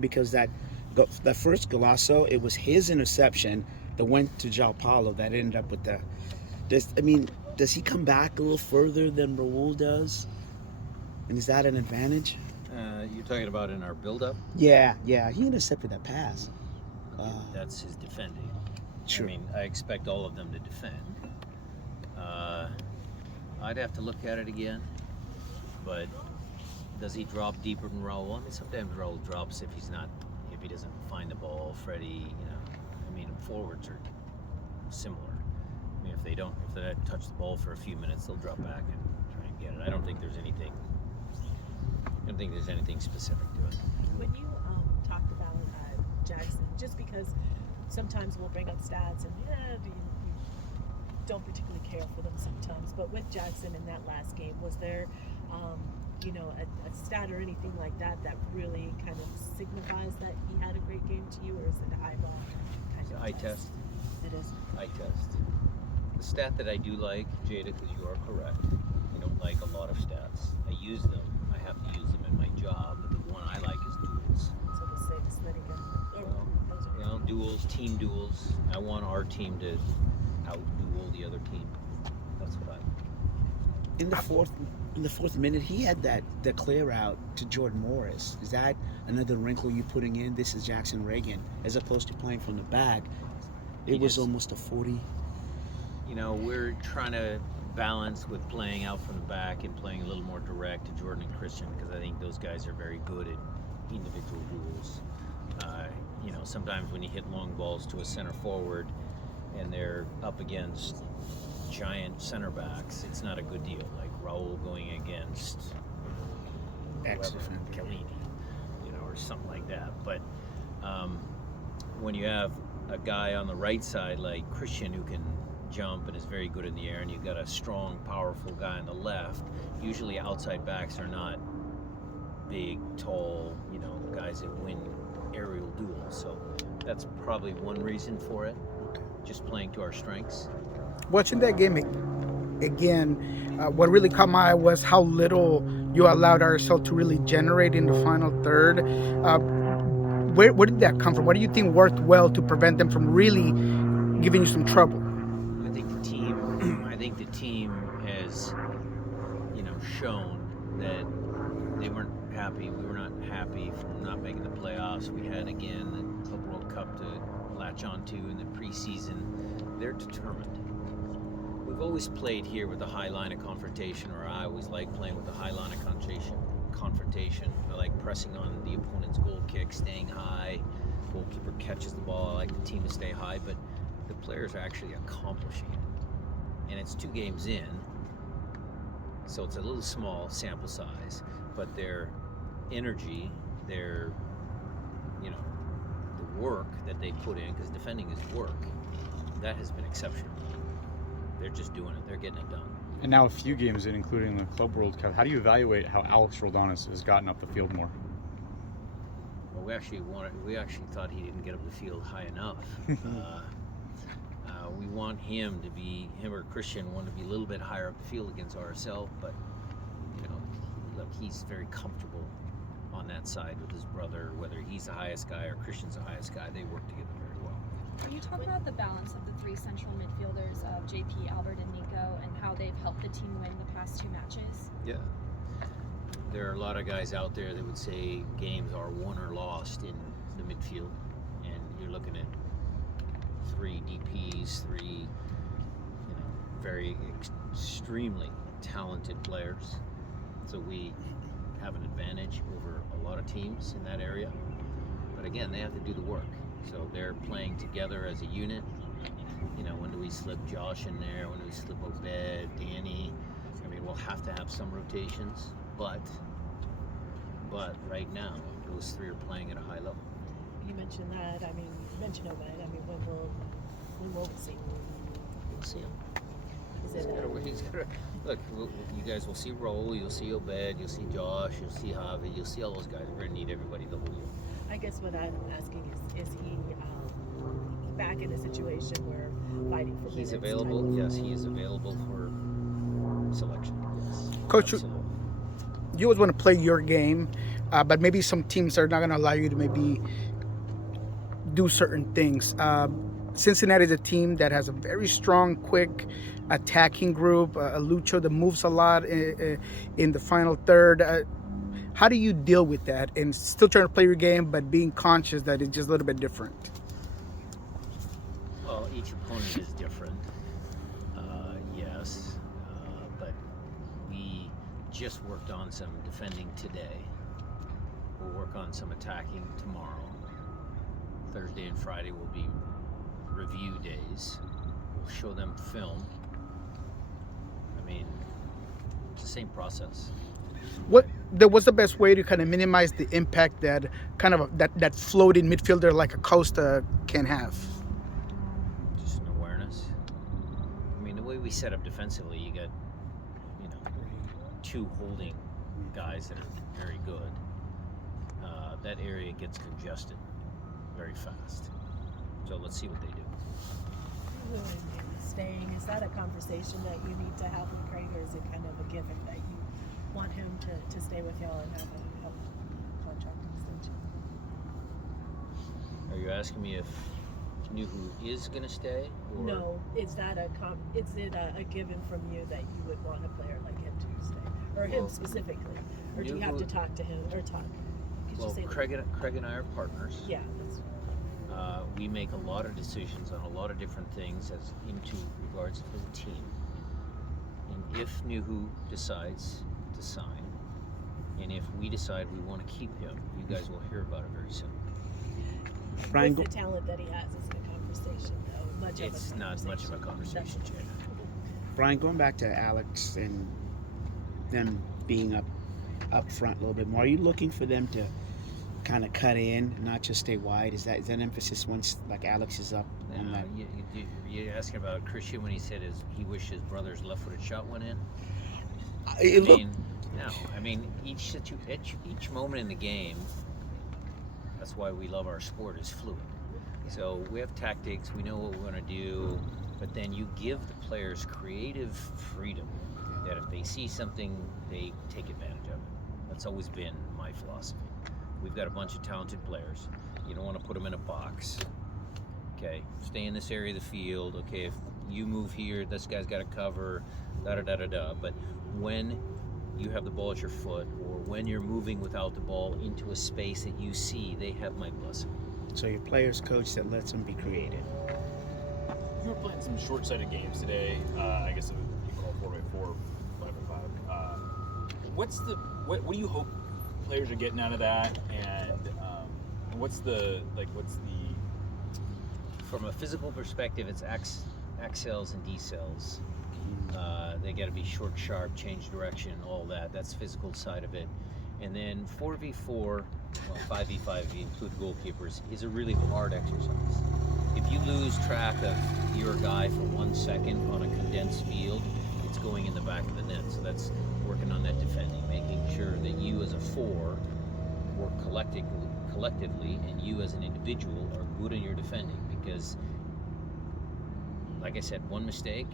because that first Golasso, it was his interception that went to João Paulo that ended up with the. Does he come back a little further than Raul does? And is that an advantage? You're talking about in our build-up? Yeah, he intercepted that pass. That's his defending. True. I mean, I expect all of them to defend. I'd have to look at it again, but does he drop deeper than Raul? I mean, sometimes Raul drops if he doesn't find the ball. Freddie, forwards are similar. I mean, if they don't touch the ball for a few minutes, they'll drop back and try and get it. I don't think there's anything specific to it. When you talked about Jackson, just because sometimes we'll bring up stats and you don't particularly care for them sometimes, but with Jackson in that last game, was there a stat or anything like that really kind of signifies that he had a great game to you, or is it an eyeball kind of eye test? It is. Eye test. The stat that I do like, Jada, because you are correct, I don't like a lot of stats. I use them. I have to use them in my job, but the one I like is duels. So the 6 that he got. Duels, team duels. I want our team to out-duel the other team. That's what I. In the fourth minute, he had that clear out to Jordan Morris. Is that another wrinkle you putting in? This is Jackson Reagan, as opposed to playing from the back. It was almost a 40. We're trying to balance with playing out from the back and playing a little more direct to Jordan and Christian, because I think those guys are very good at individual duels. Sometimes when you hit long balls to a center forward and they're up against giant center backs, it's not a good deal. Like Raul going against Kellini, or something like that. But when you have a guy on the right side like Christian who can jump and is very good in the air, and you've got a strong, powerful guy on the left, usually outside backs are not big, tall, guys that win aerial duels. So that's probably one reason for it, just playing to our strengths. Watching that game again, what really caught my eye was how little you allowed RSL to really generate in the final third. Where did that come from? What do you think worked well to prevent them from really giving you some trouble? I think the team has, shown that they weren't happy. We were not happy from not making the playoffs. We had, again, the Club World Cup to latch onto in the preseason. They're determined. We've always played here with the high line of confrontation, or I always like playing with the high line of confrontation. I like pressing on the opponent's goal kick, staying high. Goalkeeper catches the ball. I like the team to stay high, but the players are actually accomplishing it. And it's 2 games in, so it's a little small sample size, but their energy, their, the work that they put in, because defending is work, that has been exceptional. They're just doing it. They're getting it done. And now a few games in, including the Club World Cup, how do you evaluate how Alex Roldanis has gotten up the field more? Well, we actually thought he didn't get up the field high enough. We want him or Christian want to be a little bit higher up the field against RSL, but look, he's very comfortable on that side with his brother. Whether he's the highest guy or Christian's the highest guy, they work together very well. Can you talk about the balance of the 3 central midfielders of JP, Albert, and Nico, and how they've helped the team win the past 2 matches? Yeah. There are a lot of guys out there that would say games are won or lost in the midfield, and you're looking at 3 DPs, 3 very extremely talented players. So we have an advantage over a lot of teams in that area. But again, they have to do the work. So they're playing together as a unit. When do we slip Josh in there? When do we slip Obed, Danny? We'll have to have some rotations, but right now, those 3 are playing at a high level. You mentioned that. You mentioned Obed. When will we see? You'll see him. Look, you guys will see Raul, you'll see Obed, you'll see Josh, you'll see Javi, you'll see all those guys. We're going to need everybody the whole year. I guess what I'm asking is he back in a situation where fighting for He's minutes available. type of- Yes, he is available for selection. Yes. Coach, Absolutely. you always want to play your game. but maybe some teams are not going to allow you to maybe do certain things. Cincinnati is a team that has a very strong, quick attacking group, a Lucho that moves a lot in the final third. How do you deal with that and still trying to play your game, but being conscious that it's just a little bit different? Well, each opponent is different, yes, but we just worked on some defending today. We'll work on some attacking tomorrow. Thursday and Friday will be review days. We'll show them film. I mean, it's the same process. What's the best way to kind of minimize the impact that kind of that floating midfielder like a Costa can have? Just an awareness. I mean, the way we set up defensively, you got, two holding guys that are very good. That area gets congested very fast. So let's see what they do. Staying, is that a conversation that you need to have with Craig, or is it kind of a given that you want him to stay with y'all and have a contract extension? Are you asking me if Nuhu is going to stay? Or? No, is that is it a given from you that you would want a player like him to stay, or him specifically, or do you have to talk to him or talk? Well, Craig and I are partners. Yeah, that's. We make a lot of decisions on a lot of different things as into regards to the team. And if Nuhu decides to sign, and if we decide we want to keep him, you guys will hear about it very soon. Brian, With the talent that he has, is it a conversation though? It's not much of a conversation, Jay. Brian, going back to Alex and them being up front a little bit more, are you looking for them to kind of cut in and not just stay wide? Is that emphasis once like Alex is up on that? You asking about Christian when he said he wished his brother's left-footed shot went in? I mean, each moment in the game, that's why we love our sport, is fluid. So we have tactics, we know what we're going to do, but then you give the players creative freedom that if they see something, they take advantage of it. That's always been my philosophy. We've got a bunch of talented players. You don't want to put them in a box. Okay, stay in this area of the field. Okay, if you move here, this guy's got to cover, da-da-da-da-da. But when you have the ball at your foot, or when you're moving without the ball into a space that you see, they have my blessing. So your players coach that lets them be creative. You were playing some short-sighted games today. I guess you call 4x4, 5x5. What do you hope players are getting out of that, and what's the from a physical perspective, it's accels and decels. They got to be short, sharp, change direction, all that. That's physical side of it. And then 4v4, well, 5v5 if you include goalkeepers, is a really hard exercise. If you lose track of your guy for 1 second on a condensed field, it's going in the back of the net. So that's working on that defending, making sure that you as a four work collectively, and you as an individual are good in your defending, because like I said, one mistake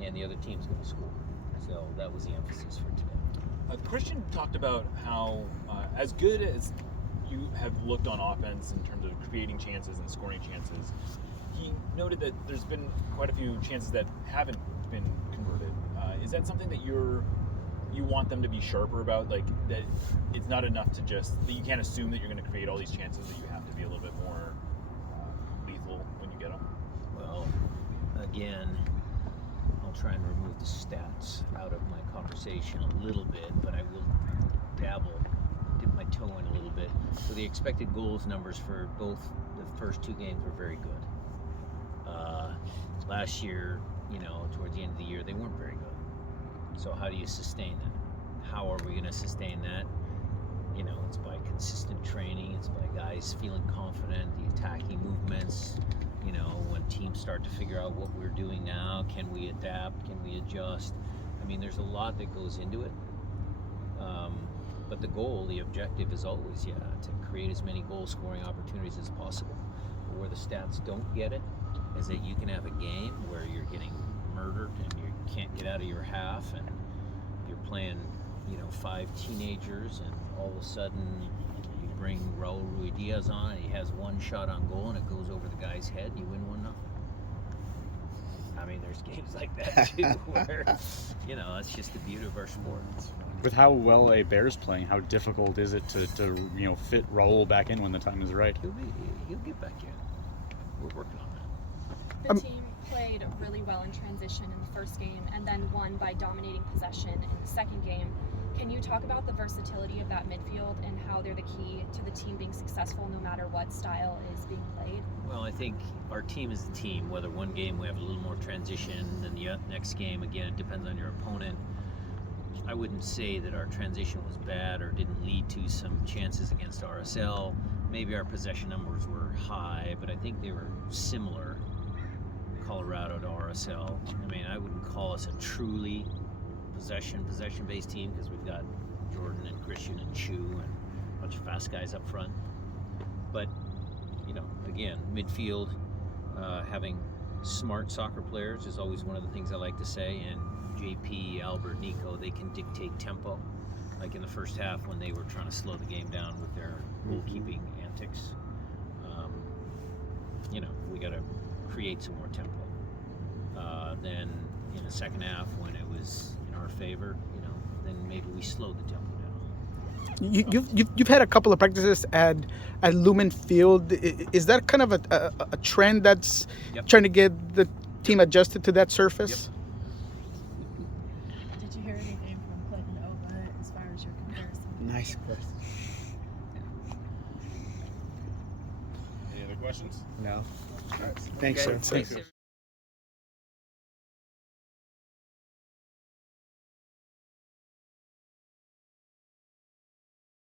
and the other team's going to score. So that was the emphasis for today. Christian talked about how as good as you have looked on offense in terms of creating chances and scoring chances, he noted that there's been quite a few chances that haven't been converted. Is that something that you want them to be sharper about? Like, that it's not enough to that you can't assume that you're going to create all these chances, that you have to be a little bit more lethal when you get them? Well, again, I'll try and remove the stats out of my conversation a little bit, but I will dip my toe in a little bit. So the expected goals numbers for both the first two games were very good. Last year, towards the end of the year, they weren't very good. So how do you sustain that? How are we going to sustain that? It's by consistent training. It's by guys feeling confident, the attacking movements. When teams start to figure out what we're doing now, can we adapt? Can we adjust? I mean, there's a lot that goes into it. But the goal, the objective is always, to create as many goal-scoring opportunities as possible. But where the stats don't get it is that you can have a game where you're getting murdered and you can't get out of your half, and you're playing, 5 teenagers, and all of a sudden you bring Raul Ruidiaz on and he has one shot on goal and it goes over the guy's head and you win 1-0. I mean, there's games like that too where, that's just the beauty of our sport. With how well a Bear's playing, how difficult is it to fit Raul back in when the time is right? He'll get back in. We're working on that. The team played really well in transition in the first game and then won by dominating possession in the second game. Can you talk about the versatility of that midfield and how they're the key to the team being successful no matter what style is being played? Well, I think our team is a team. Whether one game we have a little more transition than the next game, again, it depends on your opponent. I wouldn't say that our transition was bad or didn't lead to some chances against RSL. Maybe our possession numbers were high, but I think they were similar, Colorado to RSL. I mean, I wouldn't call us a truly possession-based team because we've got Jordan and Christian and Chu and a bunch of fast guys up front. But, again, midfield, having smart soccer players is always one of the things I like to say. And JP, Albert, Nico, they can dictate tempo. Like in the first half when they were trying to slow the game down with their goalkeeping antics. We got to create some more tempo. Then in the second half when it was in our favor, then maybe we slowed the tempo down. You've had a couple of practices at Lumen Field. Is that kind of a trend that's trying to get the team adjusted to that surface? Did you hear anything from Clinton Ova as far as your comparison? Nice question. Any other questions? No. Thanks, sir. Thanks.